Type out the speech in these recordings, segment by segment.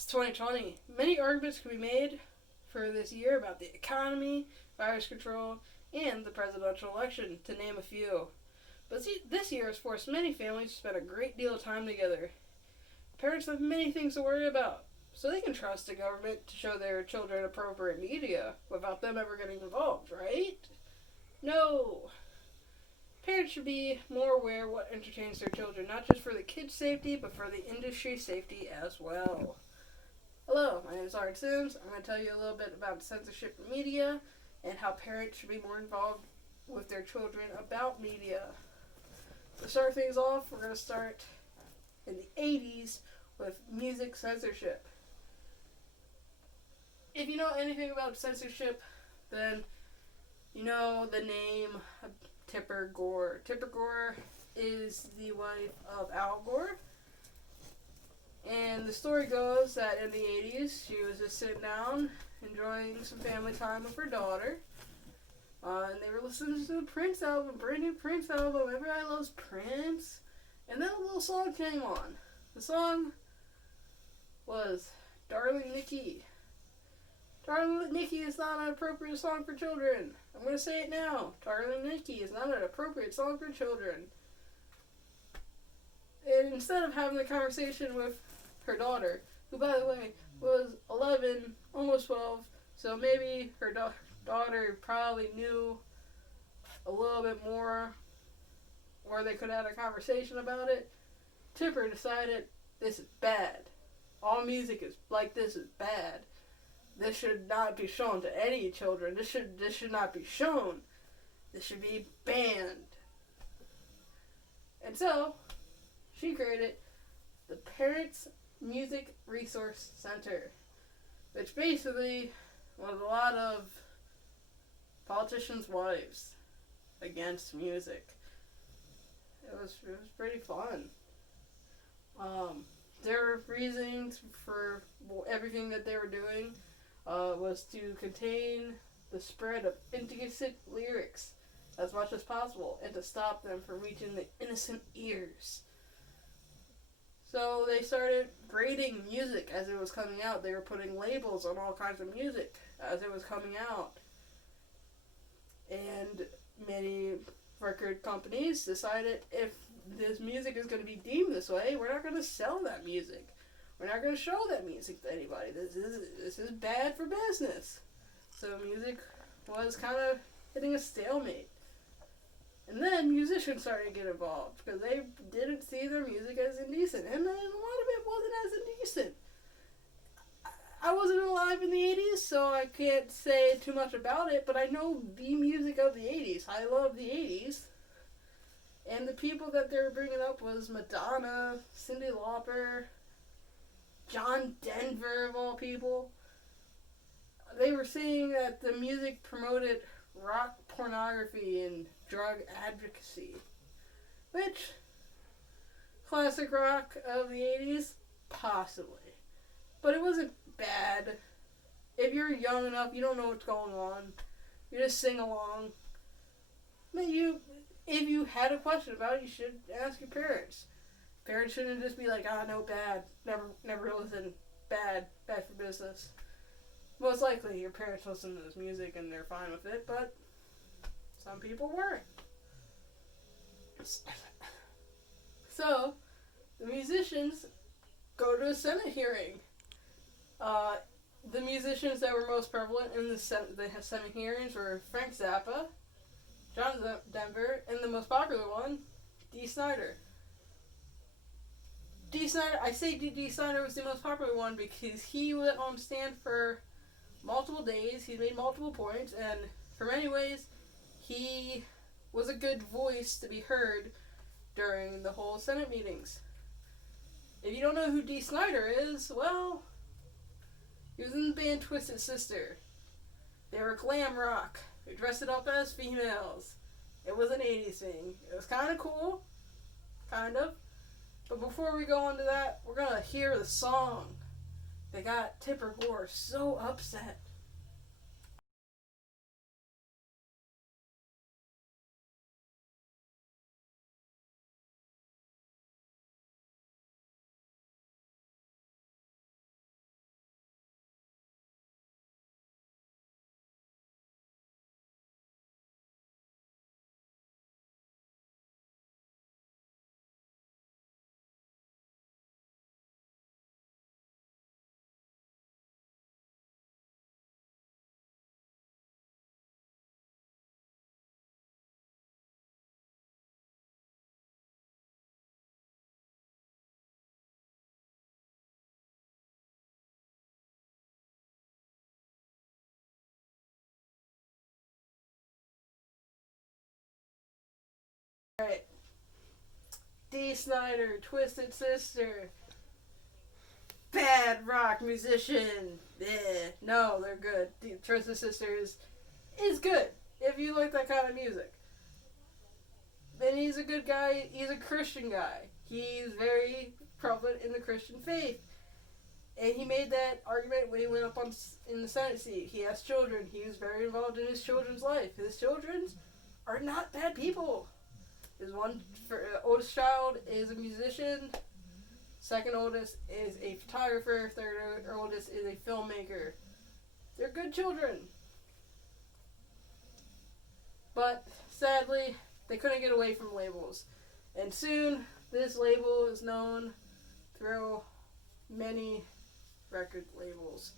It's 2020. Many arguments can be made for this year about the economy, virus control, and the presidential election, to name a few. But see, this year has forced many families to spend a great deal of time together. Parents have many things to worry about, so they can trust the government to show their children appropriate media without them ever getting involved, right? No. Parents should be more aware what entertains their children, not just for the kids' safety, but for the industry's safety as well. Hello, my name is Art Sims. I'm going to tell you a little bit about censorship in media and how parents should be more involved with their children about media. To start things off, we're going to start in the 80s with music censorship. If you know anything about censorship, then you know the name Tipper Gore. Tipper Gore is the wife of Al Gore. And the story goes that in the 80s, she was just sitting down, enjoying some family time with her daughter. And they were listening to the Prince album, brand new Prince album. Everybody loves Prince. And then a little song came on. The song was Darling Nikki. Darling Nikki is not an appropriate song for children. I'm going to say it now. Darling Nikki is not an appropriate song for children. And instead of having the conversation with her daughter, who, by the way, was 11, almost 12, so maybe her daughter probably knew a little bit more, or they could have had a conversation about it, Tipper decided this is bad. All music is like this is bad. This should not be shown to any children. This should not be shown. This should be banned. And so, she created the Parents Music Resource Center, which basically was a lot of politicians' wives against music. It was pretty fun. Their reasons for everything that they were doing was to contain the spread of indecent lyrics as much as possible and to stop them from reaching the innocent ears. So they started grading music as it was coming out. They were putting labels on all kinds of music as it was coming out. And many record companies decided if this music is going to be deemed this way, we're not going to sell that music. We're not going to show that music to anybody. This is bad for business. So music was kind of hitting a stalemate. And then musicians started to get involved because they didn't see their music as indecent. And then a lot of it wasn't as indecent. I wasn't alive in the 80s, so I can't say too much about it, but I know the music of the 80s. I love the 80s. And the people that they were bringing up was Madonna, Cyndi Lauper, John Denver, of all people. They were saying that the music promoted rock pornography and drug advocacy. Which, classic rock of the 80s? Possibly. But it wasn't bad. If you're young enough, you don't know what's going on. You just sing along. But if you had a question about it, you should ask your parents. Parents shouldn't just be like, no, bad. Never listen. Bad for business. Most likely your parents listen to this music and they're fine with it, but some people weren't. So, the musicians go to a Senate hearing. The musicians that were most prevalent in the Senate hearings were Frank Zappa, John Denver, and the most popular one, Dee Snider. I say Dee Snider was the most popular one because he went on stand for multiple days. He made multiple points, and for many ways, he was a good voice to be heard during the whole Senate meetings. If you don't know who Dee Snider is, well, he was in the band Twisted Sister. They were glam rock. They dressed it up as females. It was an 80s thing. It was kind of cool. Kind of. But before we go on to that, we're going to hear the song that got Tipper Gore so upset. Dee Snider, Twisted Sister, bad rock musician. No, they're good. Twisted Sister is good if you like that kind of music. And he's a good guy. He's a Christian guy. He's very prevalent in the Christian faith. And he made that argument when he went up in the Senate seat. He has children. He was very involved in his children's life. His children are not bad people. His oldest child is a musician. Second oldest is a photographer. Third oldest is a filmmaker. They're good children. But sadly, they couldn't get away from labels. And soon, this label is known through many record labels.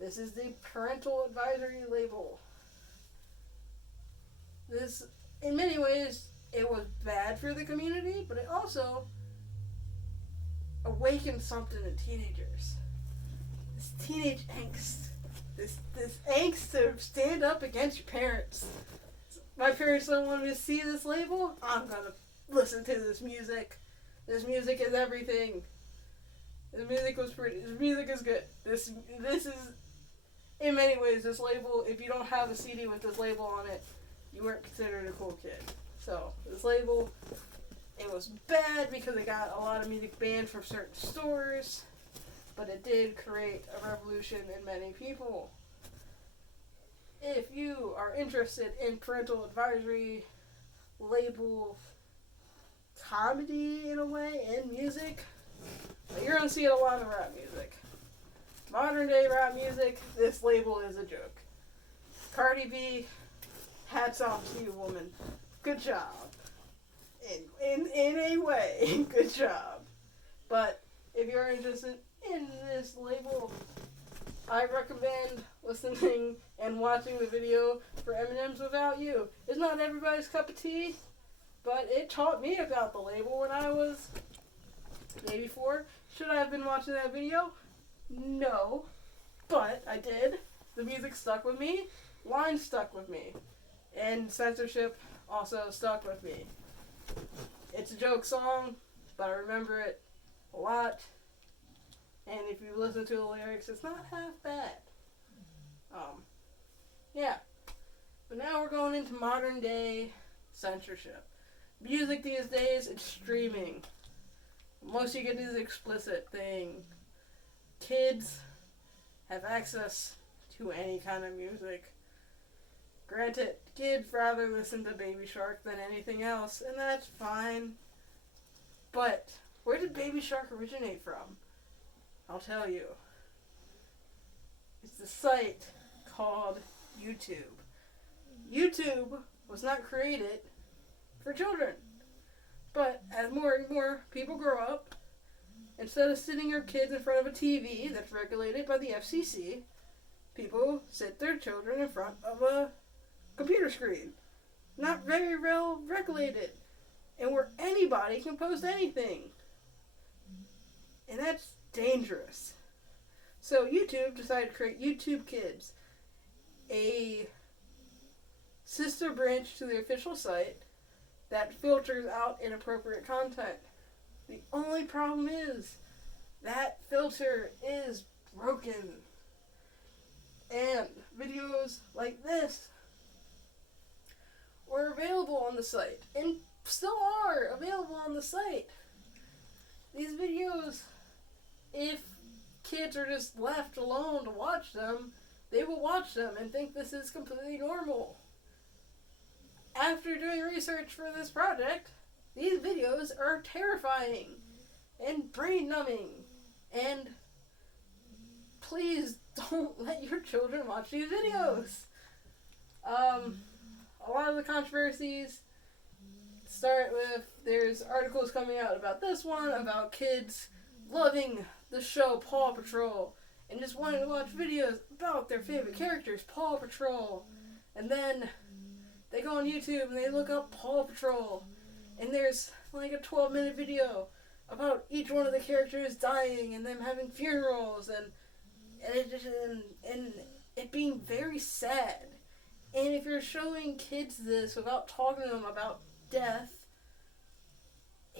This is the parental advisory label. This, in many ways, it was bad for the community, but it also awakened something in teenagers. This teenage angst. This angst to stand up against your parents. My parents don't want me to see this label. I'm gonna listen to this music. This music is everything. The music was pretty. This music is good. This is, in many ways, this label. If you don't have a CD with this label on it, you weren't considered a cool kid. So this label, it was bad because it got a lot of music banned from certain stores, but it did create a revolution in many people. If you are interested in parental advisory, label, comedy in a way, and music, you're going to see a lot of rap music. Modern day rap music, this label is a joke. Cardi B, hats off to you, woman. Good job. In a way, good job. But if you're interested in this label, I recommend listening and watching the video for Eminem's Without You. It's not everybody's cup of tea, but it taught me about the label when I was maybe 4. Should I have been watching that video? No. But I did. The music stuck with me. Lines stuck with me. And Censorship also stuck with me. It's a joke song, but I remember it a lot. And if you listen to the lyrics, it's not half bad. Yeah. But now we're going into modern day censorship. Music these days, it's streaming. Most you get is explicit thing. Kids have access to any kind of music. Granted, kids rather listen to Baby Shark than anything else, and that's fine. But where did Baby Shark originate from? I'll tell you. It's a site called YouTube. YouTube was not created for children. But as more and more people grow up, instead of sitting your kids in front of a TV that's regulated by the FCC, people sit their children in front of a computer screen. Not very well regulated. And where anybody can post anything. And that's dangerous. So YouTube decided to create YouTube Kids, a sister branch to the official site that filters out inappropriate content. The only problem is that filter is broken. And videos like this were available on the site, and still are available on the site. These videos, if kids are just left alone to watch them, they will watch them and think this is completely normal. After doing research for this project, these videos are terrifying and brain-numbing, and please don't let your children watch these videos. A lot of the controversies start with, there's articles coming out about this one, about kids loving the show Paw Patrol and just wanting to watch videos about their favorite characters, Paw Patrol. And then they go on YouTube and they look up Paw Patrol, and there's like a 12-minute video about each one of the characters dying and them having funerals and it being very sad. And if you're showing kids this without talking to them about death,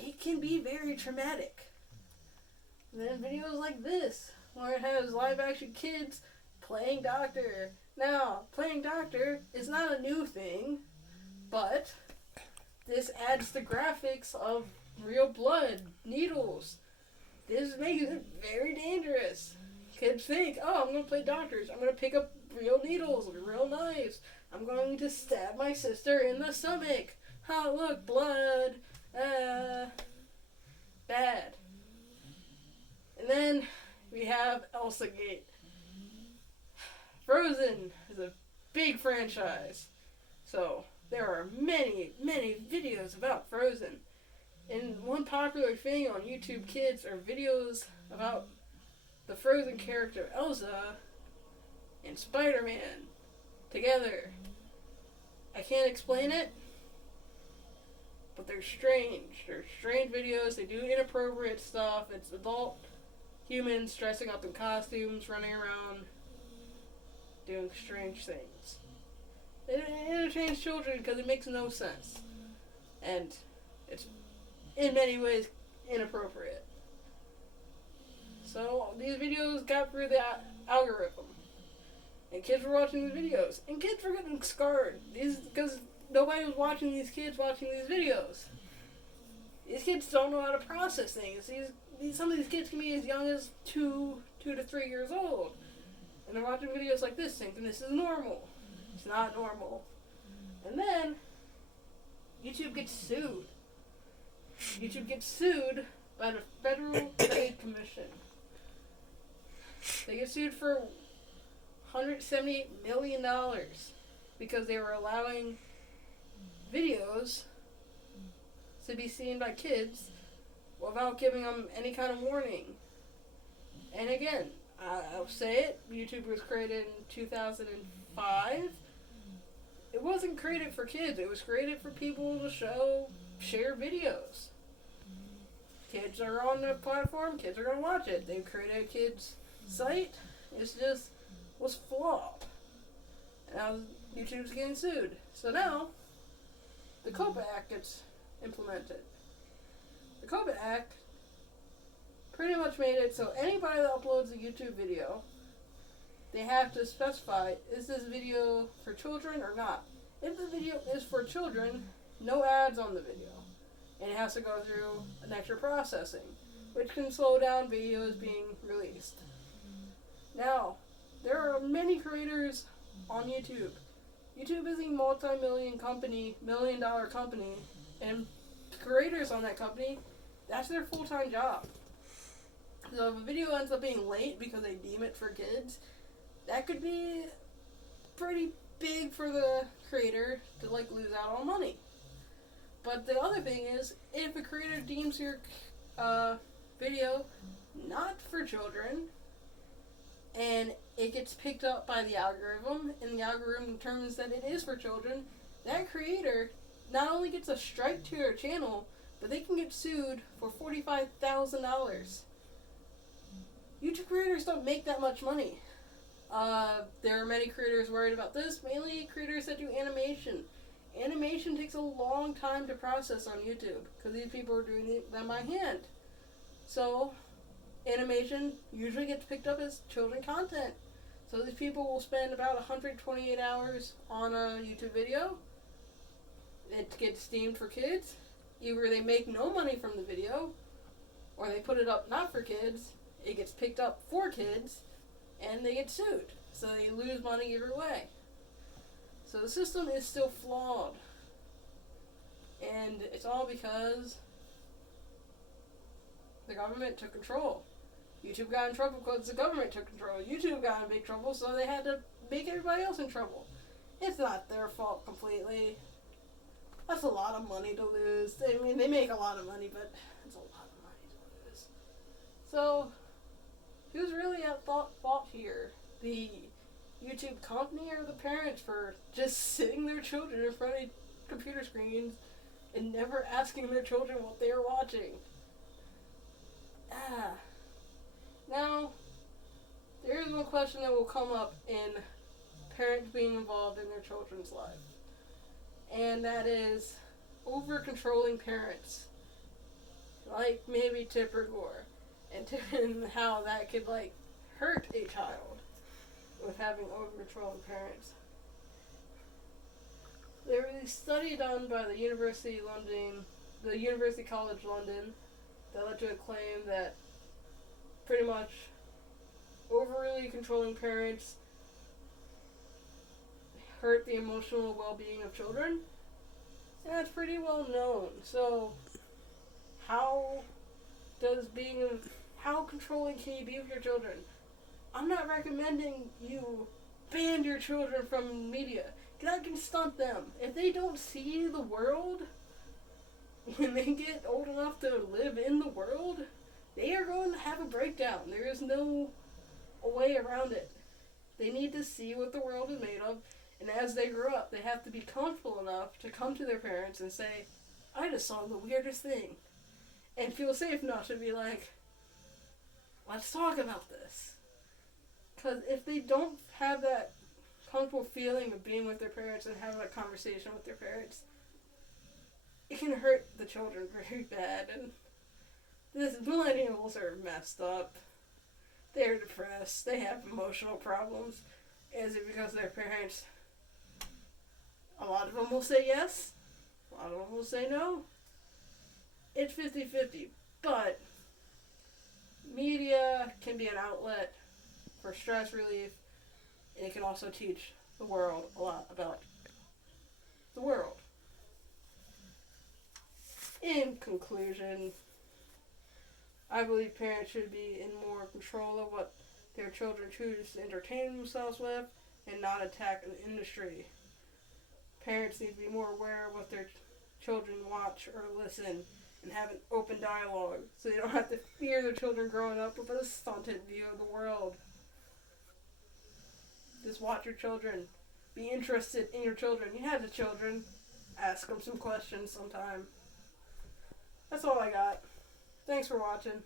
it can be very traumatic. And then videos like this, where it has live action kids playing doctor. Now, playing doctor is not a new thing, but this adds the graphics of real blood, needles. This makes it very dangerous. Kids think, oh, I'm going to play doctors. I'm going to pick up real needles, real knives. I'm going to stab my sister in the stomach. Oh, look, blood. Bad. And then we have Elsa Gate. Frozen is a big franchise. So there are many, many videos about Frozen. And one popular thing on YouTube Kids are videos about the Frozen character Elsa and Spider-Man together. I can't explain it, but they're strange. They're strange videos. They do inappropriate stuff. It's adult humans dressing up in costumes, running around, doing strange things. It entertains children because it makes no sense. And it's in many ways inappropriate. So these videos got through the algorithm. And kids were watching these videos. And kids were getting scarred. Because nobody was watching these kids watching these videos. These kids don't know how to process things. Some of these kids can be as young as 2 to 3 years old. And they're watching videos like this thinking this is normal. It's not normal. And then YouTube gets sued. YouTube gets sued by the Federal Trade Commission. They get sued for $178 million because they were allowing videos to be seen by kids without giving them any kind of warning. And again, I'll say it, YouTube was created in 2005. It wasn't created for kids, it was created for people to share videos. Kids are on the platform, kids are going to watch it. They've created a kids site, was flawed. And now YouTube's getting sued. So now, the COPA Act gets implemented. The COPA Act pretty much made it so anybody that uploads a YouTube video, they have to specify, is this video for children or not? If the video is for children, no ads on the video. And it has to go through an extra processing, which can slow down videos being released. Now, there are many creators on YouTube. YouTube is a multi-million-dollar company, and creators on that company, that's their full-time job. So if a video ends up being late because they deem it for kids, that could be pretty big for the creator to lose out on money. But the other thing is, if a creator deems your video not for children, and it gets picked up by the algorithm, and the algorithm determines that it is for children, that creator not only gets a strike to their channel, but they can get sued for $45,000. YouTube creators don't make that much money. There are many creators worried about this, mainly creators that do animation. Animation takes a long time to process on YouTube, because these people are doing them by hand. So, animation usually gets picked up as children content. So these people will spend about 128 hours on a YouTube video. It gets deemed for kids. Either they make no money from the video, or they put it up not for kids. It gets picked up for kids, and they get sued. So they lose money either way. So the system is still flawed. And it's all because the government took control. YouTube got in trouble because the government took control. YouTube got in big trouble, so they had to make everybody else in trouble. It's not their fault completely. That's a lot of money to lose. I mean, they make a lot of money, but it's a lot of money to lose. So, who's really at fault here? The YouTube company or the parents for just sitting their children in front of computer screens and never asking their children what they are watching? Now, there is one question that will come up in parents being involved in their children's life. And that is over-controlling parents. like maybe Tipper Gore, and how that could like hurt a child with having over-controlling parents. There was a study done by the University College London, that led to a claim that pretty much overly controlling parents hurt the emotional well-being of children. And that's pretty well known. So, how controlling can you be with your children? I'm not recommending you ban your children from media. That can stunt them. If they don't see the world, when they get old enough to live in the world, they are going to have a breakdown. There is no way around it. They need to see what the world is made of, and as they grow up, they have to be comfortable enough to come to their parents and say, I just saw the weirdest thing. And feel safe enough to be like, let's talk about this. Because if they don't have that comfortable feeling of being with their parents and having a conversation with their parents, it can hurt the children very bad. And these millennials are messed up. They're depressed. They have emotional problems. Is it because their parents? A lot of them will say yes. A lot of them will say no. It's 50-50. But media can be an outlet for stress relief, and it can also teach the world a lot about the world. In conclusion, I believe parents should be in more control of what their children choose to entertain themselves with and not attack an industry. Parents need to be more aware of what their children watch or listen and have an open dialogue so they don't have to fear their children growing up with a stunted view of the world. Just watch your children. Be interested in your children. You have the children. Ask them some questions sometime. That's all I got. Thanks for watching.